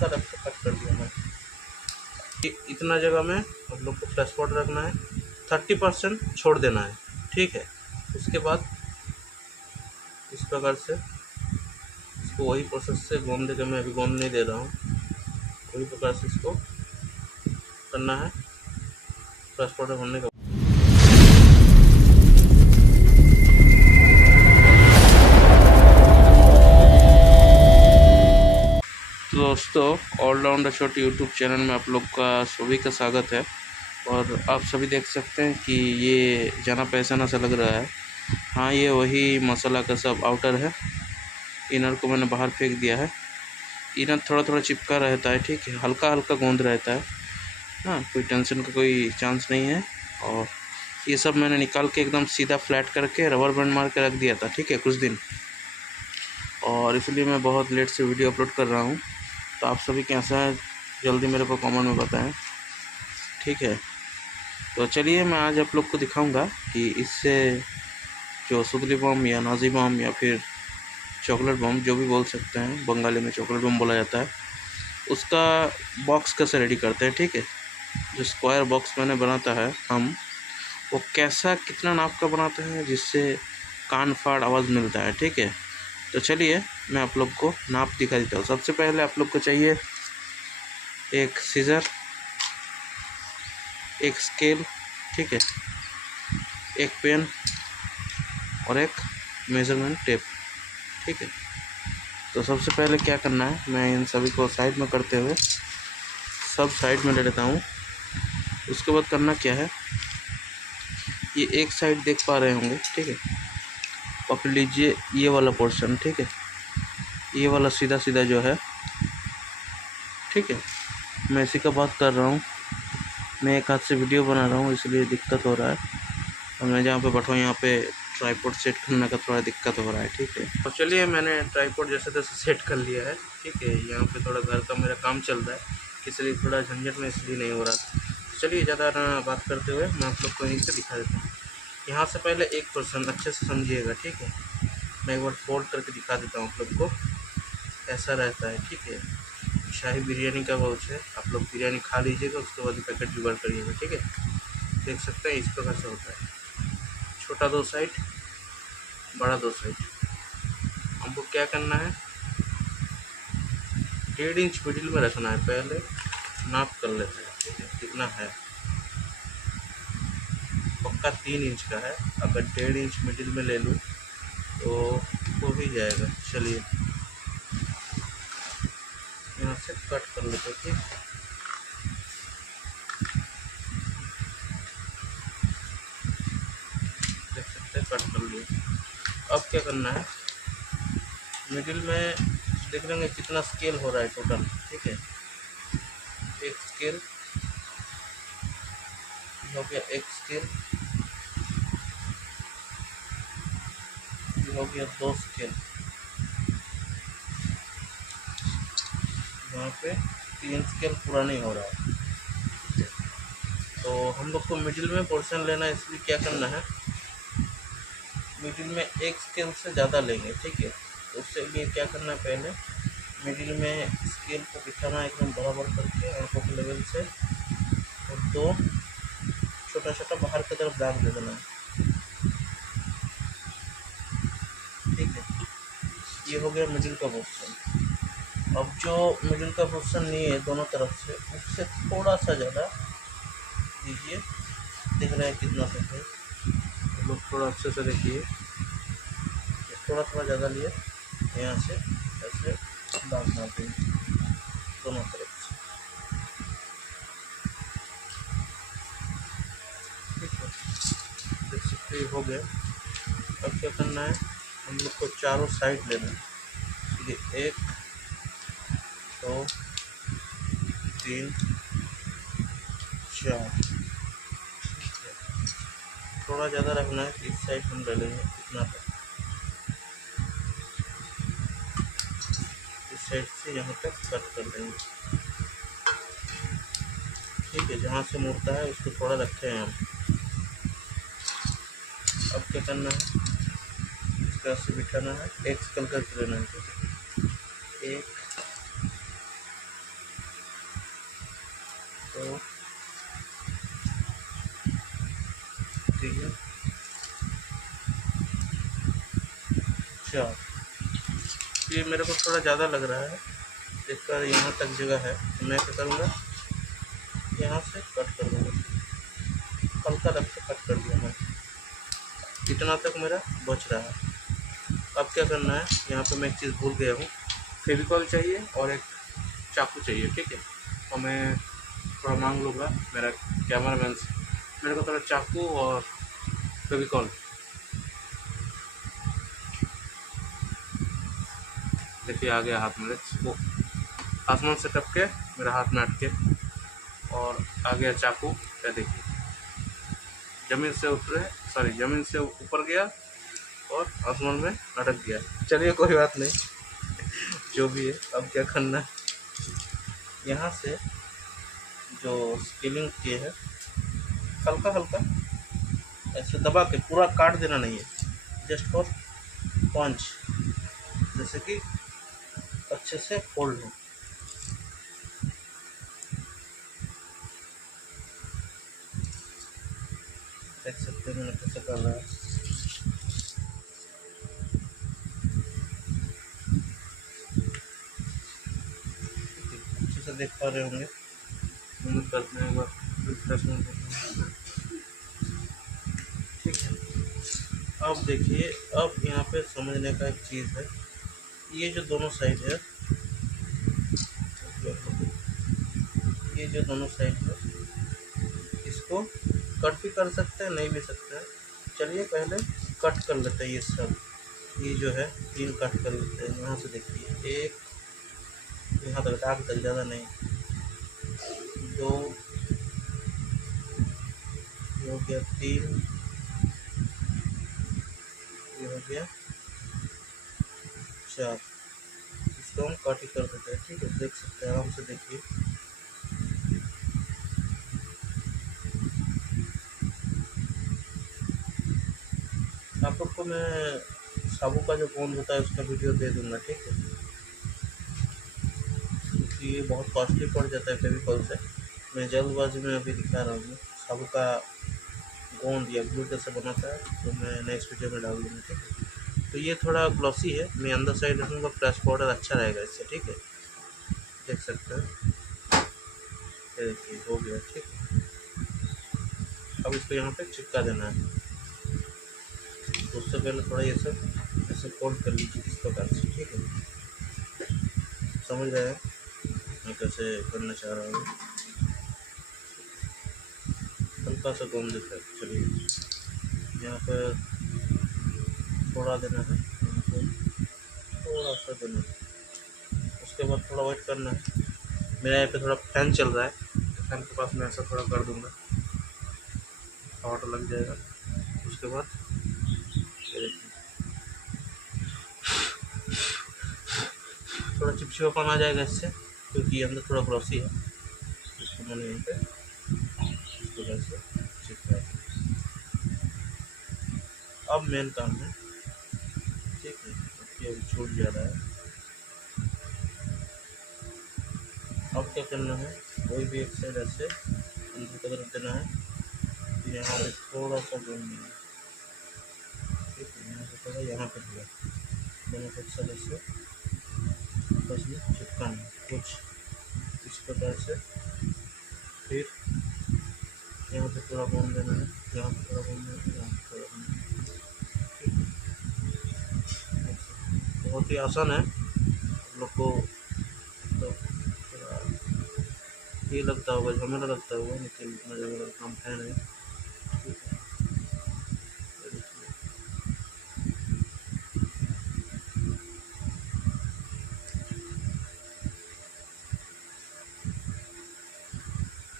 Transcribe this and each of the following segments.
हल्का रख के कट कर दिया मैंने। इतना जगह में आप लोग को फ्लैश पॉट रखना है, 30% छोड़ देना है, ठीक है। उसके बाद इस प्रकार से इसको वही प्रोसेस से गोंद के, मैं अभी गोंद नहीं दे रहा हूँ, वही प्रकार से इसको करना है फ्लैश पाउडर भरने का। तो दोस्तों, ऑलराउंडर शॉट यूट्यूब चैनल में आप लोग का सभी का स्वागत है। और आप सभी देख सकते हैं कि ये जाना पैसा सा लग रहा है। हाँ, ये वही मसाला का सब आउटर है। इनर को मैंने बाहर फेंक दिया है। इनर थोड़ा थोड़ा चिपका रहता है, ठीक है, हल्का हल्का गोंद रहता है। हाँ, कोई टेंशन का कोई चांस नहीं है। और ये सब मैंने निकाल के एकदम सीधा फ्लैट करके रबर बैंड मार के रख दिया था, ठीक है, कुछ दिन। और इसलिए मैं बहुत लेट से वीडियो अपलोड कर रहा हूँ। तो आप सभी कैसा है जल्दी मेरे को कमेंट में बताएं, ठीक है। तो चलिए, मैं आज आप लोग को दिखाऊंगा कि इससे जो सुतली बम या नाजी बम या फिर चॉकलेट बम, जो भी बोल सकते हैं, बंगाली में चॉकलेट बम बोला जाता है, उसका बॉक्स कैसे रेडी करते हैं, ठीक है। जो स्क्वायर बॉक्स मैंने बनाता है हम, वो कैसा कितना नाप का बनाते हैं जिससे कान फाड़ आवाज़ मिलता है, ठीक है। तो चलिए, मैं आप लोग को नाप दिखा देता हूँ। सबसे पहले आप लोग को चाहिए एक सीज़र, एक स्केल, ठीक है, एक पेन और एक मेज़रमेंट टेप, ठीक है। तो सबसे पहले क्या करना है, मैं इन सभी को साइड में करते हुए सब साइड में ले लेता हूँ। उसके बाद करना क्या है, ये एक साइड देख पा रहे होंगे, ठीक है। पकड़ लीजिए ये वाला पोर्शन, ठीक है, ये वाला सीधा सीधा जो है, ठीक है। मैं इसी का बात कर रहा हूँ। मैं एक हाथ से वीडियो बना रहा हूँ, इसलिए दिक्कत हो रहा है। और मैं जहाँ पे बैठा हूँ यहाँ पे ट्राइपॉड सेट करने का थोड़ा दिक्कत हो रहा है, ठीक है। तो चलिए, मैंने ट्राइपॉड जैसे तैसे सेट कर लिया है, ठीक है। यहाँ पे थोड़ा घर का मेरा काम चल रहा है, इसलिए थोड़ा झंझट में इसलिए नहीं हो रहा था। चलिए, ज़्यादा ना बात करते हुए मैं आप लोग को यहीं से दिखा देता हूँ। यहाँ से पहले एक पर्सन अच्छे से समझिएगा, ठीक है। मैं एक बार फोल्ड करके दिखा देता हूँ आप लोग को, ऐसा रहता है, ठीक है। शाही बिरयानी का वाउच है, आप लोग बिरयानी खा लीजिएगा, उसके बाद पैकेट जुगाड़ करिएगा, ठीक है। देख सकते हैं इस प्रकार से होता है, छोटा 2 साइड, बड़ा 2 साइड। हमको क्या करना है, 1.5 इंच मिडिल में रखना है। पहले नाप कर लेते हैं, ठीक है, कितना है। पक्का 3 इंच का है, अगर 1.5 इंच मिडिल में ले लूँ तो हो ही जाएगा। चलिए, यहाँ से कट कर लेते हैं, ठीक। देख सकते हैं कट कर लिए। अब क्या करना है, मिडिल में देख लेंगे कितना स्केल हो रहा है टोटल, ठीक है। एक स्केल हो गया, एक स्केल हो गया, 2 स्केल, यहाँ पे 3 स्केल पूरा नहीं हो रहा है। तो हम लोग को मिडिल में पोर्शन लेना है, इसलिए क्या करना है, मिडिल में एक स्केल से ज़्यादा लेंगे, ठीक है। तो उससे लिए क्या करना है, पहले मिडिल में स्केल को बिठाना एकदम बराबर करके आंखों के लेवल से, और 2 छोटा छोटा बाहर की तरफ दाग दे देना है, ठीक है। ये हो गया मिडिल का पोर्शन। अब जो मिडिल का पोर्शन नहीं है दोनों तरफ से, उससे थोड़ा सा ज़्यादा दीजिए। दिख रहा है कितना सफेद, लोग थोड़ा अच्छे से देखिए, थोड़ा थोड़ा ज़्यादा लिए, यहाँ से ऐसे दाग मार देंगे दोनों तरफ से, ठीक है। देख सकते हो गया। अब क्या करना है, हम लोग को चारों साइड लेना है, ये 1 2 3 4, थोड़ा ज़्यादा रखना है, इस साइड हम ले लेंगे इतना तक, इस साइड से यहाँ तक कट कर देंगे, ठीक है। जहाँ से मुड़ता है उसको थोड़ा रखे हैं हम। अब क्या करना है, इस तरह से बिठाना है, एक स्केल करके लेना है, ठीक है। 1 ठीक है। अच्छा, ये मेरे को थोड़ा ज़्यादा लग रहा है, इसका यहाँ तक जगह है, तो मैं क्या करूँगा, यहाँ से कट कर दूँगा, हल्का रख के कट कर दिया मैं, इतना तक मेरा बच रहा है। अब क्या करना है, यहाँ पे मैं एक चीज़ भूल गया हूँ, फेविकॉल चाहिए और एक चाकू चाहिए, ठीक है। और मैं थोड़ा मांग लूँगा मेरा कैमरामैन से, मेरे को थोड़ा चाकू और फेविकॉल। देखिए आ गया हाथ में, वो आसमान से टपके मेरा हाथ में अटके और आ गया चाकू। क्या देखिए, ज़मीन से उतरे, सॉरी ज़मीन से ऊपर गया और आसमान में अटक गया। चलिए कोई बात नहीं, जो भी है। अब क्या करना है, यहाँ से जो स्केलिंग किए है, हल्का हल्का ऐसे दबा के, पूरा काट देना नहीं है, जस्ट फॉर पंच, जैसे कि अच्छे से फोल्ड हो। देख सकते हैं मैंने कैसे कर रहा है, अच्छे से देख पा रहे होंगे, उम्मीद करते हैं एक बार रिफ्रेशमेंट। ठीक है, अब देखिए, अब यहाँ पे समझने का एक चीज़ है, ये जो दोनों साइड है, ये जो दोनों साइड है, इसको कट भी कर सकते हैं, नहीं भी सकते हैं। चलिए पहले कट कर लेते हैं, ये सब, ये जो है 3 कट कर लेते हैं। यहाँ से देखिए, एक यहाँ तक, दाग तक, ज़्यादा नहीं, 2, ये हो गया 3, ये हो गया 4। इसको हम कट ही कर देते हैं, ठीक है। देख सकते हैं, आराम से देखिए, आप लोग को मैं साबु का जो गोंद होता है उसका वीडियो दे दूँगा, ठीक है, क्योंकि ये बहुत कॉस्टली पड़ जाता है फेविकॉल से। मैं जल्दबाजी में अभी दिखा रहा हूँ, साबु का गोंद या ग्लू कैसे बनाता है, तो मैं नेक्स्ट वीडियो में डाल दूँगा, ठीक है। तो ये थोड़ा ग्लॉसी है, मैं अंदर साइड रखूँगा, प्रेस पाउडर अच्छा रहेगा इससे, ठीक है। देख सकते हैं, ये देखिए हो गया, ठीक है। अब इसको यहाँ पे चिपका देना है। उससे पहले थोड़ा ये सब ऐसे फोल्ड कर लीजिए इस प्रकार से, ठीक है। समझ रहे हैं मैं कैसे करना चाह रहा हूँ, हल्का सा गोंद दिख रहा है। चलिए यहाँ पर थोड़ा देना है, यहाँ पर थोड़ा सा देना है, उसके बाद थोड़ा वेट करना है। मेरा यहाँ पे थोड़ा फैन चल रहा है, तो फैन के पास मैं ऐसा थोड़ा कर दूँगा, हवा तो लग जाएगा। उसके बाद ये देखिए, थोड़ा चिपचिपापन आ जाएगा इससे, क्योंकि अंदर थोड़ा ग्लॉसी है। इसको मैंने यहाँ पे इस तरह से चिपका। अब मेन काम है, ठीक है, ये अभी छूट जा रहा है। अब क्या करना है, कोई भी एक साइड ऐसे अंदर की तरफ देना है, यहाँ पे थोड़ा सा गोंद देना है, ठीक है। यहाँ से थोड़ा यहाँ पे दिया, दोनों साइड ऐसे आपस में चिपकाना है कुछ इस प्रकार से। फिर यहाँ पे थोड़ा गोंद देना है, यहाँ पे थोड़ा गोंद देना है, यहाँ पे थोड़ा गोंद देना है, ठीक है। बहुत ही आसान है, आप लोग को तो थोड़ा ये लगता होगा, झमेला लगता होगा, लेकिन इतना झमेला काम है नहीं, ठीक है।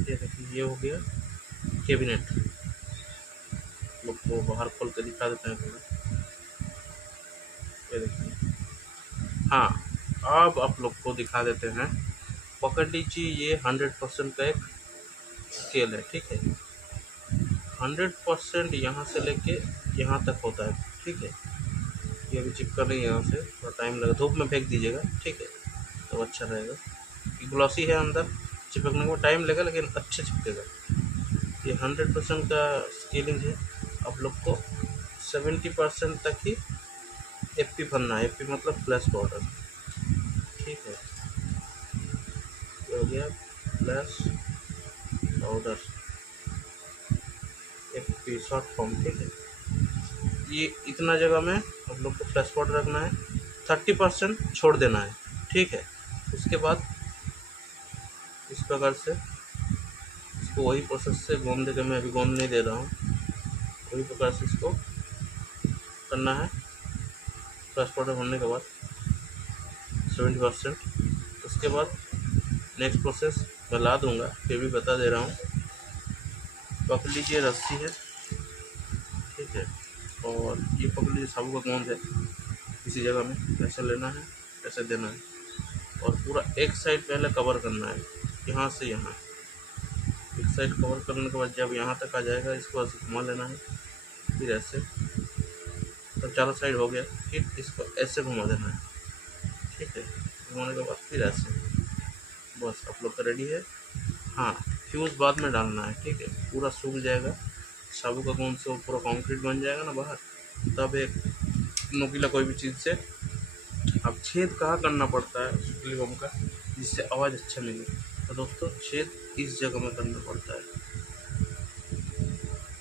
ये देखिए, ये हो गया कैबिनेट। लोग को बाहर खोल के दिखा देते हैं थोड़ा, ये देखिए। हाँ, अब आप लोग को दिखा देते हैं, पकड़ लीजिए, ये 100% का एक स्केल है, ठीक है। 100% यहाँ से लेके यहाँ तक होता है, ठीक है। ये अभी चिपका नहीं है, यहाँ से थोड़ा टाइम लगा, धूप में फेंक दीजिएगा, ठीक है, तो अच्छा रहेगा। ये ग्लॉसी है, अंदर चिपकने को टाइम लगेगा, लेकिन अच्छे चिपकेगा। ये 100% का स्केलिंग है, आप लोग को 70% तक ही एफपी भरना है। एफपी मतलब फ्लैश पाउडर, ठीक है। ये हो गया flash powder, FP short form, ठीक है। ये इतना जगह में आप लोग को फ्लैश पाउडर रखना है, 30% छोड़ देना है, ठीक है। उसके बाद इस प्रकार से इसको वही प्रोसेस से गोंद देकर, मैं अभी गोंद नहीं दे रहा हूँ, वही प्रकार से इसको करना है। फ्लैश पाउडर होने के बाद 70%, उसके बाद नेक्स्ट प्रोसेस मैं ला दूँगा, फिर भी बता दे रहा हूँ। पकड़ लीजिए, रस्सी है, ठीक है, और ये पकड़ लीजिए साबु का गोंद है, इसी जगह में ऐसे लेना है, ऐसे देना है, और पूरा एक साइड पहले कवर करना है, यहाँ से यहाँ एक साइड कवर करने के बाद जब यहाँ तक आ जाएगा इसको ऐसे घुमा लेना है, फिर ऐसे, तो चारों साइड हो गया। फिर इसको ऐसे घुमा देना है, ठीक है। घुमाने के बाद फिर ऐसे, बस आप लोग का रेडी है। हाँ, फ्यूज़ बाद में डालना है, ठीक है। पूरा सूख जाएगा साबु का गोंद से, वो पूरा कंक्रीट बन जाएगा ना बाहर, तब एक नोकीला कोई भी चीज़ से अब छेद कहाँ करना पड़ता है सुतली बम का, जिससे आवाज़ अच्छा मिले, तो दोस्तों छेद इस जगह में करना पड़ता है,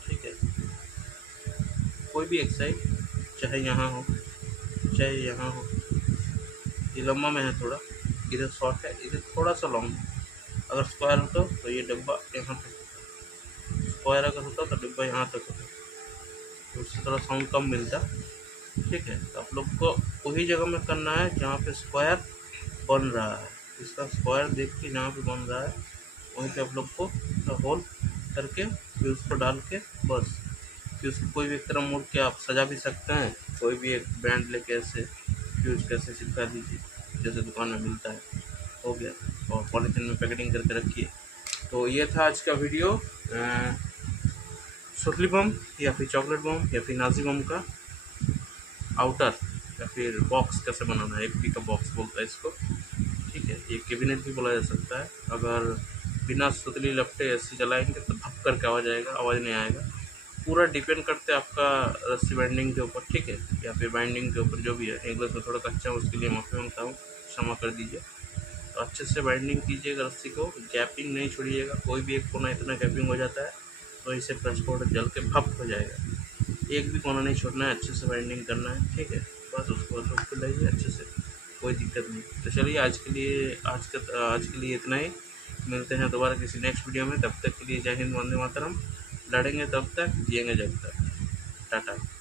ठीक है। कोई भी एक साइड, चाहे यहाँ हो चाहे यहाँ हो, ये लंबा में है थोड़ा, इधर शॉर्ट है, इधर थोड़ा सा लॉन्ग है। अगर स्क्वायर होता तो ये डब्बा यहाँ तक होता, स्क्वायर अगर होता तो डब्बा यहाँ तक होता, तो उससे थोड़ा साउंड कम मिलता, ठीक है। तो आप लोग को वही जगह में करना है जहाँ पे स्क्वायर बन रहा है, इसका स्क्वायर देख के जहाँ पे बन रहा है वहीं पे आप लोग को होल करके फिर उसको डाल के, बस फिर उसको कोई भी एक तरह मोड़ के आप सजा भी सकते हैं, कोई भी एक बैंड लेके ऐसे फ्यूज कैसे चिपका दीजिए जैसे दुकान में मिलता है, हो गया, और पॉलीथीन में पैकेटिंग करके रखिए। तो ये था आज का वीडियो, सुतली बम या फिर चॉकलेट बम या फिर नाजी बम का आउटर या फिर बॉक्स कैसे बनाना है, एफपी का बॉक्स बोलता है इसको, ठीक है। ये कैबिनेट भी बोला जा सकता है। अगर बिना सुतली लपटे ऐसे जलाएंगे तो धप करके आवाज़ आएगा, आवाज़ नहीं आएगा। पूरा डिपेंड करते है आपका रस्सी बाइंडिंग के ऊपर, ठीक है, या फिर बाइंडिंग के ऊपर, जो भी है। इंग्लिश में थोड़ा कच्चा है, उसके लिए माफ़ी मांगता हूँ, क्षमा कर दीजिए। तो अच्छे से बाइंडिंग कीजिएगा रस्सी को, गैपिंग नहीं छोड़िएगा, कोई भी एक कोना इतना गैपिंग हो जाता है तो इसे फ्लैश पाउडर जल के भप हो जाएगा, एक भी कोना नहीं छोड़ना है, अच्छे से बाइंडिंग करना है, ठीक है। बस उसको उसको लाइए अच्छे से, कोई दिक्कत नहीं। तो चलिए आज के लिए इतना ही, मिलते हैं दोबारा किसी नेक्स्ट वीडियो में। तब तक के लिए जय हिंद, वंदे मातरम। लड़ेंगे तब तक, जिएंगे जब तक। टाटा।